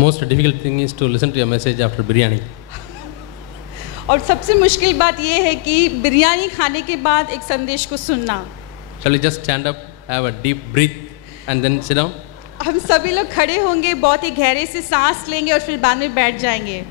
Most difficult thing is to listen to a message after biryani. और सबसे मुश्किल बात ये है कि बिरयानी खाने के बाद एक संदेश को सुनना। Shall we just stand up, have a deep breath, and then sit down? हम सभी लोग खड़े होंगे, बहुत ही गहरे से सांस लेंगे और फिर बाद में बैठ जाएंगे।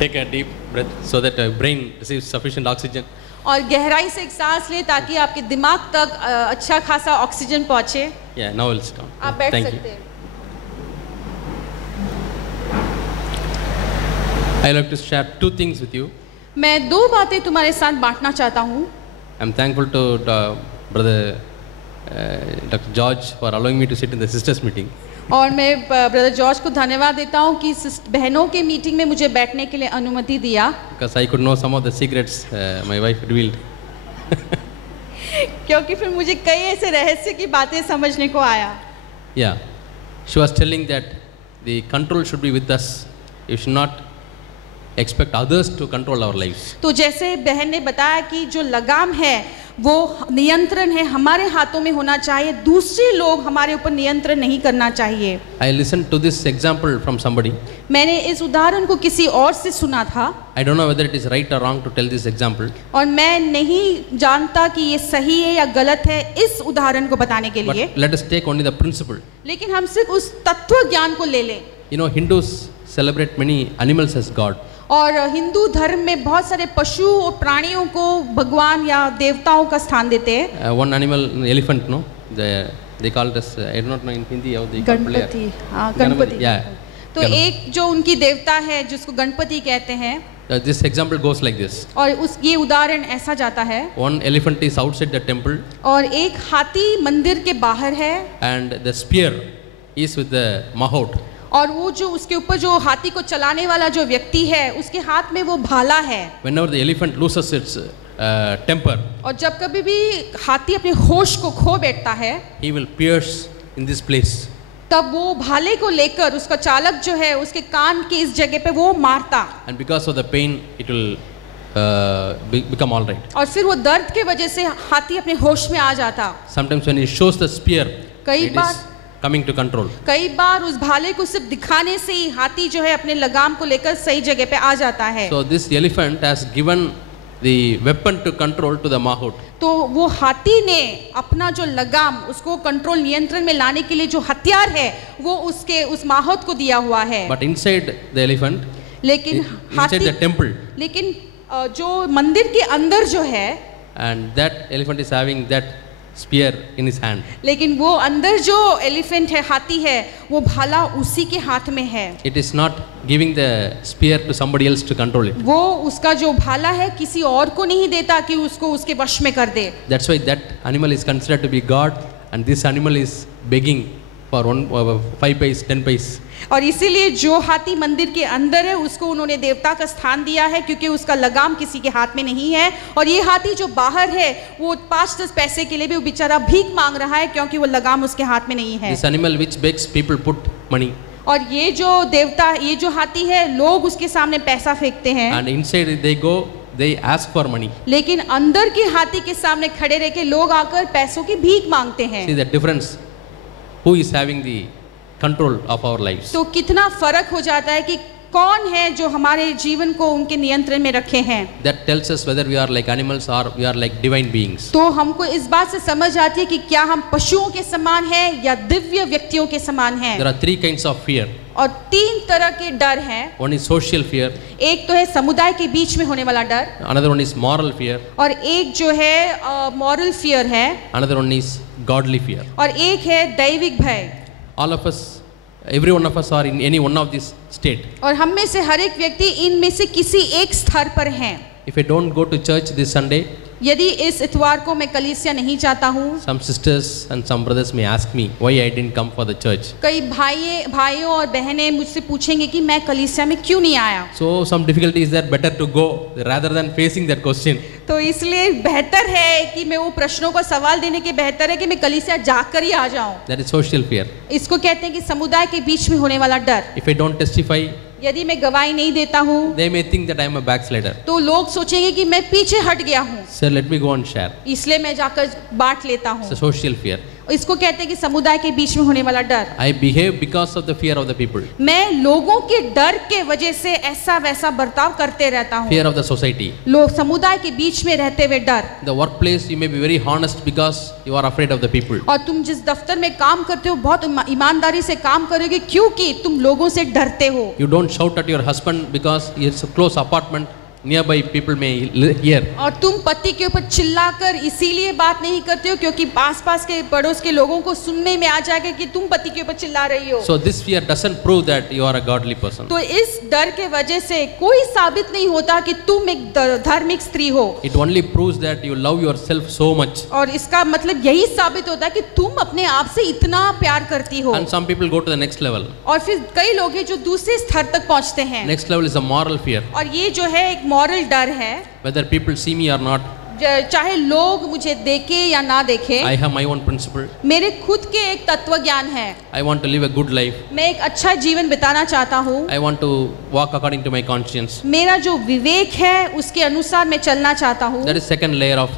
Take a deep breath so that your brain receives sufficient oxygen. और गहराई से एक सांस ले ताकि आपके दिमाग तक अच्छा खासा ऑक्सीजन पहुंचे। Yeah, now we'll sit down. आप बैठ Thank सकते you. हैं। I like to share two things with you. मैं दो बातें तुम्हारे साथ बांटना चाहता हूँ। I'm thankful to brother Dr. George for allowing me to sit in the sisters meeting. और मैं ब्रदर जॉर्ज को धन्यवाद देता हूँ कि बहनों के मीटिंग में मुझे बैठने के लिए अनुमति दिया। Because I could know some of the secrets my wife revealed. क्योंकि फिर मुझे कई ऐसे रहस्य की बातें समझने को आया। Yeah, she was telling that the control should be with us. You should not expect others to control our lives. तो जैसे बहन ने बताया कि जो लगाम है वो नियंत्रण है हमारे हाथों में होना चाहिए, दूसरे लोग हमारे ऊपर नियंत्रण नहीं करना चाहिए। I listened to this example from somebody. मैंने इस उदाहरण को किसी और से सुना था। I don't know whether it is right or wrong to tell this example. और मैं नहीं जानता कि ये सही है या गलत है इस उदाहरण को बताने के लिए। But let us take only the principle. लेकिन हम सिर्फ उस तत्व ज्ञान को ले लें। You know, Hindus celebrate many animals as God. और हिंदू धर्म में बहुत सारे पशु और प्राणियों को भगवान या देवताओं का स्थान देते हैं। One animal, elephant, no? They call it as, I do not know in Hindi how they call it. Ganpati, हाँ गणपति। Yeah. तो एक जो उनकी देवता है जिसको गणपति कहते हैं। This example goes like this. और उस ये उदाहरण ऐसा जाता है। One elephant is outside the temple. और एक हाथी मंदिर के बाहर है। And the spear is with the mahout. और वो जो उसके ऊपर जो हाथी को चलाने वाला जो व्यक्ति है उसके हाथ में वो भाला है। Whenever the elephant loses its temper, और जब कभी भी हाथी अपने होश को खो बैठता है, he will pierce in this place. तब वो भाले को लेकर उसका चालक जो है उसके कान की इस जगह पे वो मारता। And because of the pain, it will become all right. और फिर वो दर्द के वजह से हाथी अपने होश में आ जाता। Sometimes when he shows the spear, कई it bar is coming to control. कई बार उस भाले को सिर्फ दिखाने से ही हाथी जो है अपने लगाम को लेकर सही जगह पे आ जाता है। So this elephant has given the weapon to control to the mahout. तो वो हाथी ने अपना जो लगाम उसको कंट्रोल नियंत्रण में लाने के लिए जो हथियार है वो उसके उस माहौत को दिया हुआ है। But inside the elephant, लेकिन inside हाथी the temple, लेकिन जो मंदिर के अंदर जो है, and that elephant is having that spear in his hand. लेकिन वो अंदर जो एलिफेंट है हाथी है वो भाला उसी के हाथ में है। It is not giving the spear to somebody else to control it. वो उसका जो भाला है किसी और को नहीं देता कि उसको उसके वश में कर दे। That's why that animal is considered to be God, and this animal is begging for 5 paise, 10 paise. और इसीलिए जो हाथी मंदिर के अंदर है उसको उन्होंने देवता का स्थान दिया है क्योंकि उसका लगाम किसी के हाथ में नहीं है। और ये हाथी जो बाहर है वो 5-10 पैसे के लिए भी वो बेचारा भीख मांग रहा है क्योंकि वो लगाम उसके हाथ में नहीं है। This animal which begs people put money. और ये जो देवता ये जो हाथी है लोग उसके सामने पैसा फेंकते हैं। And inside they go, they ask for money. लेकिन अंदर के हाथी के सामने खड़े रह के लोग आकर पैसों की भीख मांगते हैं। See the difference. Who is having the control of our lives? तो कितना फर्क हो जाता है कि कौन है जो हमारे जीवन को उनके नियंत्रण में रखे हैं। That tells us whether we are like animals or we are like divine beings. तो हमको इस बात से समझ आती है कि क्या हम पशुओं के समान हैं या दिव्य व्यक्तियों के समान हैं। There are 3 kinds of fear. और 3 तरह के डर हैं। One is social fear. एक तो है समुदाय के बीच में होने वाला डर। Another one is moral fear. और एक जो है मॉरल फियर है। Another one is godly fear. और एक है दैविक भय। All of us, every one of us are in any one of this state. और हम में से हर एक व्यक्ति इनमें से किसी एक स्तर पर हैं। If I don't go to church this Sunday, यदि इस इतवार को मैं कलीसिया नहीं जाता हूँ, some sisters and some brothers may ask me why I didn't come for the church. कई भाइयों और बहनें मुझसे पूछेंगे कि मैं कलीसिया में क्यों नहीं आया। So some difficulty is there, better to go rather than facing that question. तो इसलिए बेहतर है कि मैं वो प्रश्नों का सवाल देने के बेहतर है कि मैं कलीसिया जाकर ही आ जाऊं। That is social fear. इसको कहते हैं कि समुदाय के बीच में होने वाला डर। If I don't testify, यदि मैं गवाही नहीं देता हूँ they may think that I am a backslider. तो लोग सोचेंगे कि मैं पीछे हट गया हूँ, So let me go and share. इसलिए मैं जाकर बांट लेता हूँ। It's a social fear. इसको कहते हैं कि समुदाय के बीच में होने वाला डर। I behave because of the fear of the people, मैं लोगों के डर के वजह से ऐसा वैसा बर्ताव करते रहता हूँ। fear of the society. लोग समुदाय के बीच में रहते हुए डर। The workplace, you may be very honest because you are afraid of the people. और तुम जिस दफ्तर में काम करते हो बहुत ईमानदारी से काम करोगे क्योंकि तुम लोगों से डरते हो। You don't shout at your husband because it's a close apartment, nearby people may hear. और तुम पति के ऊपर चिल्लाकर इसीलिए बात नहीं करते हो क्योंकि आसपास के पड़ोस के लोगों को सुनने में आ जाएगा कि तुम पति के ऊपर चिल्ला रही हो। So this fear doesn't prove that you are a godly person. तो इस डर के वजह से कोई साबित नहीं होता कि तुम एक धार्मिक स्त्री हो। It only proves that you love yourself so much. और इसका मतलब यही साबित होता है कि तुम अपने आप से इतना प्यार करती हो। And some people go to the next level. और फिर कई लोग हैं जो दूसरे स्तर तक पहुंचते हैं। Next level is a moral fear. और ये जो है एक मॉरल डर है। Whether people see me or not, चाहे लोग मुझे देखे या ना देखे, I have my own principle. मेरे खुद के एक तत्व ज्ञान है। I want to live a good life. मैं एक अच्छा जीवन बिताना चाहता हूँ। I want to walk according to my conscience. मेरा जो विवेक है उसके अनुसार मैं चलना चाहता हूँ। That is second layer of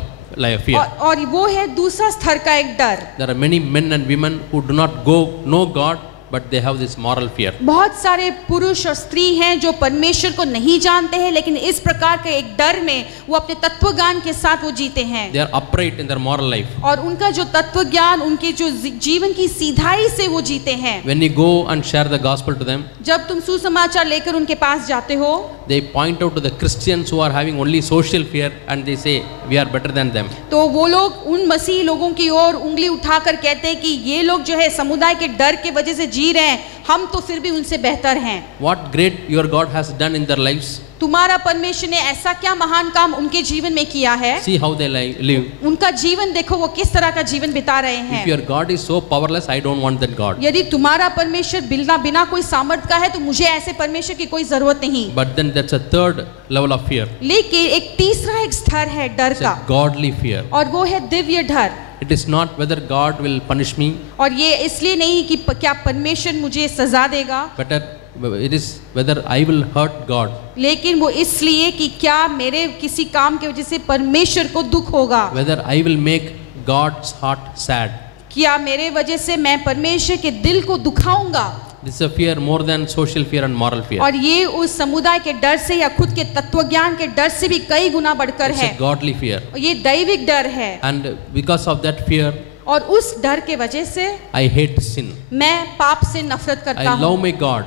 fear. और वो है दूसरा स्तर का एक डर। There are many men and women who do not know God, but they have this moral fear. बहुत सारे पुरुष और स्त्री हैं जो परमेश्वर को नहीं जानते हैं लेकिन इस प्रकार के एक डर में वो अपने तत्व ज्ञान के साथ वो जीते हैं। They are upright in their moral life. और उनका जो तत्व ज्ञान उनके जो जीवन की सीधाई से वो जीते हैं। When you go and share the gospel to them, जब तुम सुसमाचार लेकर उनके पास जाते हो, they point out to the Christians who are having only social fear and they say we are better than them. तो वो लोग उन मसीही लोगों की ओर उंगली उठाकर कहते हैं कि ये लोग जो है समुदाय के डर के वजह से जी रहे हैं, हम तो फिर भी उनसे बेहतर हैं। What great your God has done in their lives. तुम्हारा परमेश्वर ने ऐसा क्या महान काम उनके जीवन में किया है। See how they live. उनका जीवन देखो, वो किस तरह का जीवन बिता रहे हैं। If your God is so powerless, I don't want that God. यदि तुम्हारा परमेश्वर बिना कोई सामर्थ का है तो मुझे ऐसे परमेश्वर की कोई जरूरत नहीं। But then that's a third level of fear. लेकिन एक तीसरा एक स्तर है डर It's का, a godly fear. और वो है दिव्य डर। It is not whether God will punish me, और ये इसलिए नहीं कि क्या परमेश्वर मुझे सजा देगा, but it is whether I will hurt God. लेकिन वो इसलिए कि क्या मेरे किसी काम की वजह से परमेश्वर को दुख होगा, Whether I will make God's heart sad. क्या मेरे वजह से मैं परमेश्वर के दिल को दुखाऊंगा। This is a fear more than social fear and moral fear. और ये उस समुदाय के डर से या खुद के तत्व ज्ञान के डर से भी कई गुना बढ़कर It's है। a godly fear. और ये दैविक डर है। And because of that fear, और उस डर के वजह से I hate sin. मैं पाप से नफरत I करता हूँ। love my God.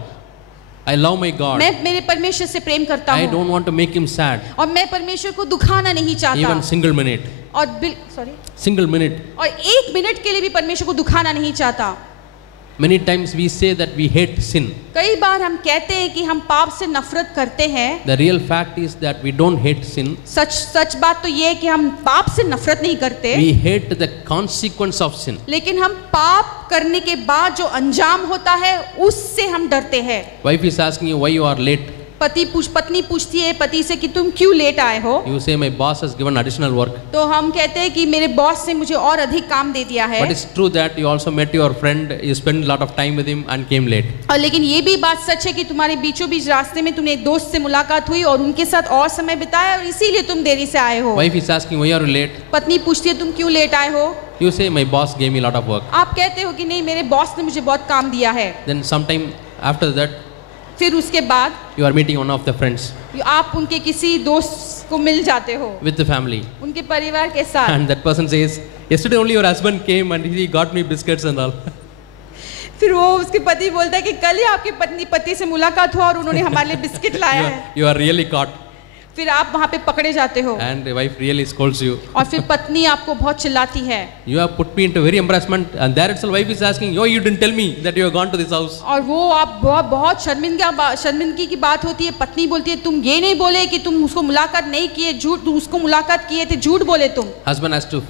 I love my God. मैं मेरे परमेश्वर से प्रेम करता I हूँ don't want to make him sad. और मैं परमेश्वर को दुखाना नहीं चाहता। Even single minute. और Single minute. और एक मिनट के लिए भी परमेश्वर को दुखाना नहीं चाहता। Many times we say that we hate sin. कई बार हम कहते हैं कि हम पाप से नफरत करते हैं। The real fact is that we don't hate sin. सच बात तो ये है कि हम पाप से नफरत नहीं करते। We hate the consequence of sin. लेकिन हम पाप करने के बाद जो अंजाम होता है उससे हम डरते हैं। Wife is asking you why you are late. पत्नी पूछती है पति से कि तुम क्यों लेट आए हो। You say my boss has given additional work. तो हम कहते हैं कि मेरे बॉस ने मुझे और अधिक काम दे दिया है। But it's true that you also met your friend, you spent a lot of time with him and came late. और लेकिन ये भी बात सच है कि तुम्हारे बीचों बीच रास्ते में तुमने एक दोस्त से मुलाकात हुई और उनके साथ और समय बिताया और इसीलिए तुम देरी से आए हो। Wife is asking why are you late. पत्नी पूछती है तुम क्यों लेट आए हो। You say my boss gave me a lot of work. आप कहते हो कि नहीं मेरे बॉस ने मुझे बहुत काम दिया है। Then sometime after that फिर उसके बाद you are meeting one of the friends आप उनके किसी दोस्त को मिल जाते हो with the family. उनके परिवार के साथ। And that person says yesterday only your husband came and he got me biscuits and all. फिर वो उसके पति बोलता है कि कल ही आपके पति से मुलाकात हुआ और उन्होंने हमारे लिए बिस्किट लाया है। You are really caught. फिर आप वहाँ पे पकड़े जाते हो। And the wife really scolds you. और फिर पत्नी आपको बहुत चिल्लाती है। You have put me into very embarrassment and there itself wife is asking, "Oh, you didn't tell me that you have gone to this house." और वो आप बहुत शर्मिंदगी की बात होती है। पत्नी बोलती है तुम ये नहीं बोले कि तुम उसको मुलाकात नहीं किए, झूठ उसको मुलाकात किए थे, झूठ बोले तुम। Husband has to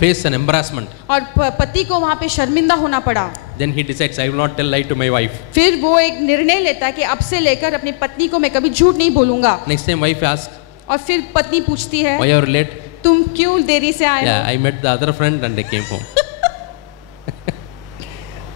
face an embarrassment. और पति को वहाँ पे शर्मिंदा होना पड़ा। Then he decides, I will not tell lie to my wife. फिर वो एक निर्णय लेता है कि अब से लेकर अपनी पत्नी को मैं कभी झूठ नहीं बोलूंगा। Next time wife asks, और फिर पत्नी पूछती है why are you late? तुम क्यों देरी से आए हो? Yeah, I met the other friend and I came home.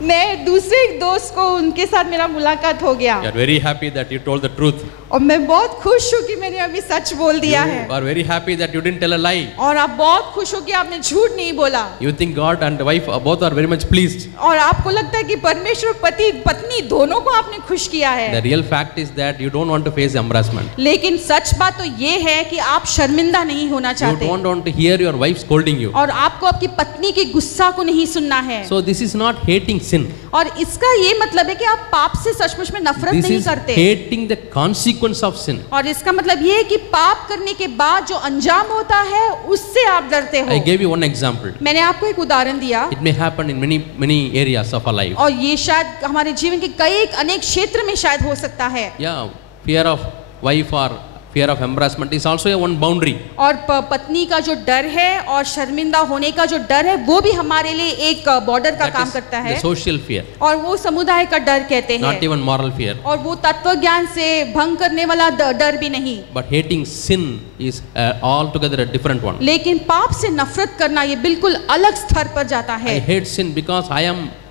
मैं दूसरे एक दोस्त को उनके साथ मेरा मुलाकात हो गया You are very happy that you told the truth. और मैं बहुत खुश हूँ कि मैंने अभी सच बोल दिया है You are very happy that you didn't tell a lie. और आप बहुत खुश हो कि आपने झूठ नहीं बोला You think God and wife both are very much pleased. और आपको लगता है कि परमेश्वर पति पत्नी दोनों को आपने खुश किया The है real fact is that you don't want to face embarrassment. लेकिन सच बात तो ये है कि आप शर्मिंदा नहीं होना You चाहते don't want to hear your wife scolding you. और आपको आपकी पत्नी के गुस्सा को नहीं सुनना है So this is not hating sin. और इसका ये मतलब है कि आप पाप से सचमुच में नफरत This नहीं is करते hating the consequence of sin. और इसका मतलब ये है कि पाप करने के बाद जो अंजाम होता है उससे आप डरते I हो gave you one example. मैंने आपको एक उदाहरण दिया It may happen in many areas of our life. और ये शायद हमारे जीवन के कई अनेक क्षेत्र में शायद हो सकता है Yeah, fear of wife or fear of embarrassment is also a one boundary. और पत्नी का जो डर है और शर्मिंदा होने का जो डर है वो भी हमारे लिए एक बॉर्डर का That काम is करता the है social fear, और वो समुदाय का डर कहते not हैं even moral fear. और वो तत्व ज्ञान से भंग करने वाला डर भी नहीं But hating sin is altogether a different one. लेकिन पाप से नफरत करना ये बिल्कुल अलग स्तर पर जाता I है hate sin because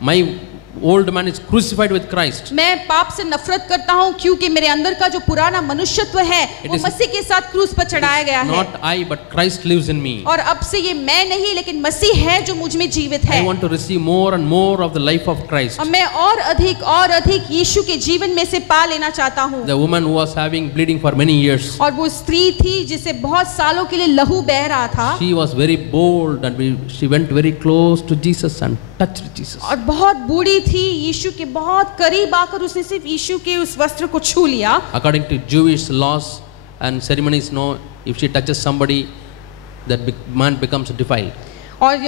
my old man is crucified with Christ. मैं पाप से नफरत करता हूँ क्योंकि मेरे अंदर का जो पुराना मनुष्यत्व है It वो is- मसीह के साथ क्रूस पर चढ़ाया गया है Not I, but Christ lives in me. और अब से ये मैं नहीं लेकिन मसीह है जो मुझ में जीवित है I want to receive more and more of the life of Christ. और मैं और अधिक यीशु के जीवन में से पा लेना चाहता हूँ The woman who was having bleeding for many years, और वो स्त्री थी जिसे बहुत सालों के लिए लहू बह रहा था she was very bold and she went very close to Jesus and touched Jesus. और बहुत बूढ़ी थी यीशु के बहुत करीब आकर उसने सिर्फ यीशु के उस वस्त्र को छू लिया According to Jewish laws and ceremonies, no, if she touches somebody, that man becomes defiled. और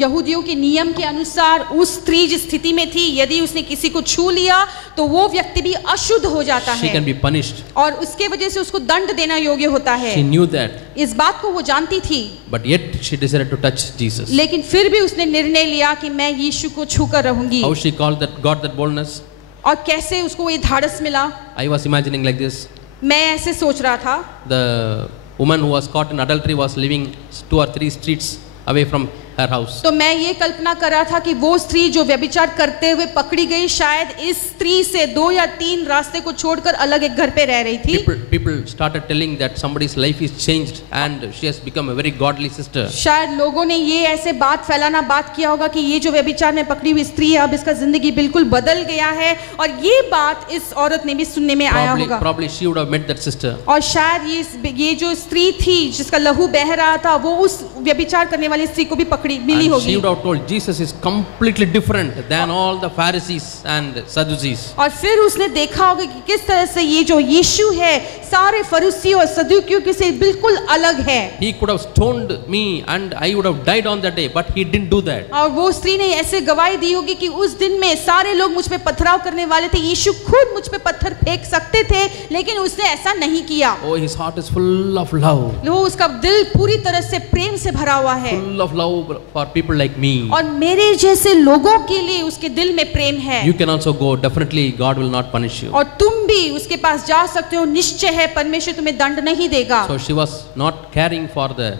यहूदियों के नियम के अनुसार उस स्त्री जिस स्थिति में थी यदि उसने किसी को छू लिया तो वो व्यक्ति भी अशुद्ध हो जाता She can है be punished. और उसके वजह से उसको दंड देना योग्य होता है She knew that, इस बात को वो जानती थी but yet she decided to touch Jesus. लेकिन फिर भी उसने निर्णय लिया कि मैं यीशु को छू कर रहूंगी How she got that boldness? और कैसे उसको ये धाड़स मिला I was imagining like this. मैं ऐसे सोच रहा था The woman who was caught in adultery was living 2 or 3 streets away from her house. तो मैं ये कल्पना कर रहा था कि वो स्त्री जो व्यभिचार करते हुए पकड़ी गई शायद इस स्त्री से 2 या 3 रास्ते को छोड़कर अलग एक घर पे रह रही थी People started telling that somebody's life is changed and she has become a very godly sister. शायद लोगों ने ये ऐसे बात फैलाना बात किया होगा कि ये जो व्यभिचार में पकड़ी हुई स्त्री है अब इसका जिंदगी बिल्कुल बदल गया है और ये बात इस औरत ने भी सुनने में आया होगा Probably she would have met that sister. और शायद ये जो स्त्री थी जिसका लहू बह रहा था वो उस व्यभिचार करने वाली स्त्री को भी मिली And होगी she would have told Jesus is completely different than all the Pharisees and Sadducees. और फिर उसने देखा होगा कि किस तरह से ये जो यीशु है सारे फरीसी और सदूकियों के से बिल्कुल अलग है He could have stoned me and I would have died on that day, but he didn't do that. और वो स्त्री ने ऐसे गवाही दी होगी कि उस दिन में सारे लोग मुझ पे पथराव करने वाले थे यीशु खुद मुझ पे पत्थर फेंक सकते थे लेकिन उसने ऐसा नहीं किया Oh, his heart is full of love. वो उसका दिल पूरी तरह से प्रेम से भरा हुआ है Full of love for people like me. और मेरे जैसे लोगों के लिए उसके दिल में प्रेम है You can also go. Definitely God will not punish you. और तुम भी उसके पास जा सकते हो निश्चय है परमेश्वर तुम्हें दंड नहीं देगा So she was not caring for the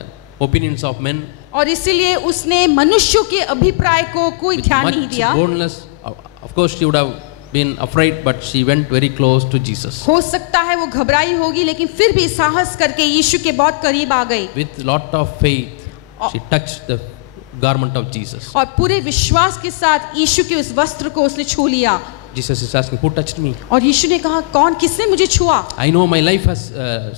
opinions of men. और इसीलिए उसने मनुष्यों के अभिप्राय को कोई With ध्यान नहीं much दिया boldness, of course she would have been afraid, but she went very close to Jesus. हो सकता है वो घबराई होगी लेकिन फिर भी साहस करके यीशु के बहुत करीब आ गई With lot of faith, she touched the garment of Jesus. और पूरे विश्वास के साथ यीशु के उस वस्त्र को उसने छू लिया Jesus is asking, who touched me? और यीशु ने कहा कौन किसने मुझे छुआ I know my life has,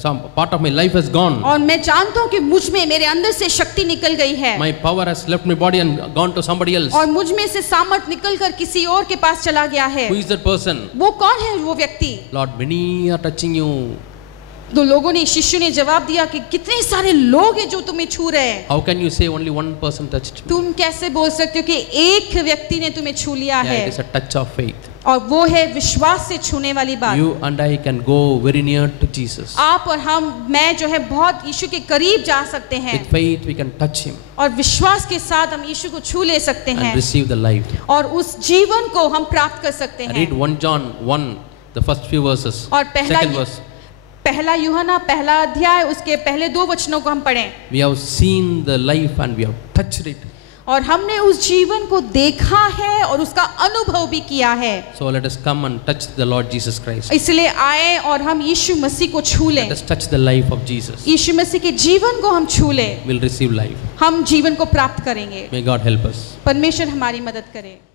some part of my life has gone. और मैं जानता हूँ कि मुझ में मेरे अंदर से शक्ति निकल गई है My power has left my body and gone to somebody else. और मुझ में से सामर्थ निकल कर किसी और के पास चला गया है Who is that person? वो कौन है वो व्यक्ति Lord, many are touching you. तो लोगों ने शिष्य ने जवाब दिया कि कितने सारे लोग हैं जो तुम्हें छू रहे हैं How can you say only one person touched me? तुम कैसे बोल सकते हो कि एक व्यक्ति ने तुम्हें छू लिया Yeah, है it is a touch of faith. और वो है विश्वास से छूने वाली बात You and I can go very near to Jesus. आप और मैं जो है बहुत यीशु के करीब जा सकते हैं With faith we can touch him और विश्वास के साथ हम यीशु को छू ले सकते and हैं receive the life. और उस जीवन को हम प्राप्त कर सकते हैं Read 1 John 1, the first few verses. और Second verse. पहला यूहन्ना पहला अध्याय उसके पहले 2 वचनों को हम पढ़ें We have seen the life and we have touched it. और हमने उस जीवन को देखा है और उसका अनुभव भी किया है। So let us come and touch the Lord Jesus Christ. इसलिए आए और हम यीशु मसीह को छू लें। Let us touch the life of Jesus. यीशु मसीह के जीवन को हम छू लें, We'll receive life. हम जीवन को प्राप्त करेंगे। May God help us. परमेश्वर हमारी मदद करे।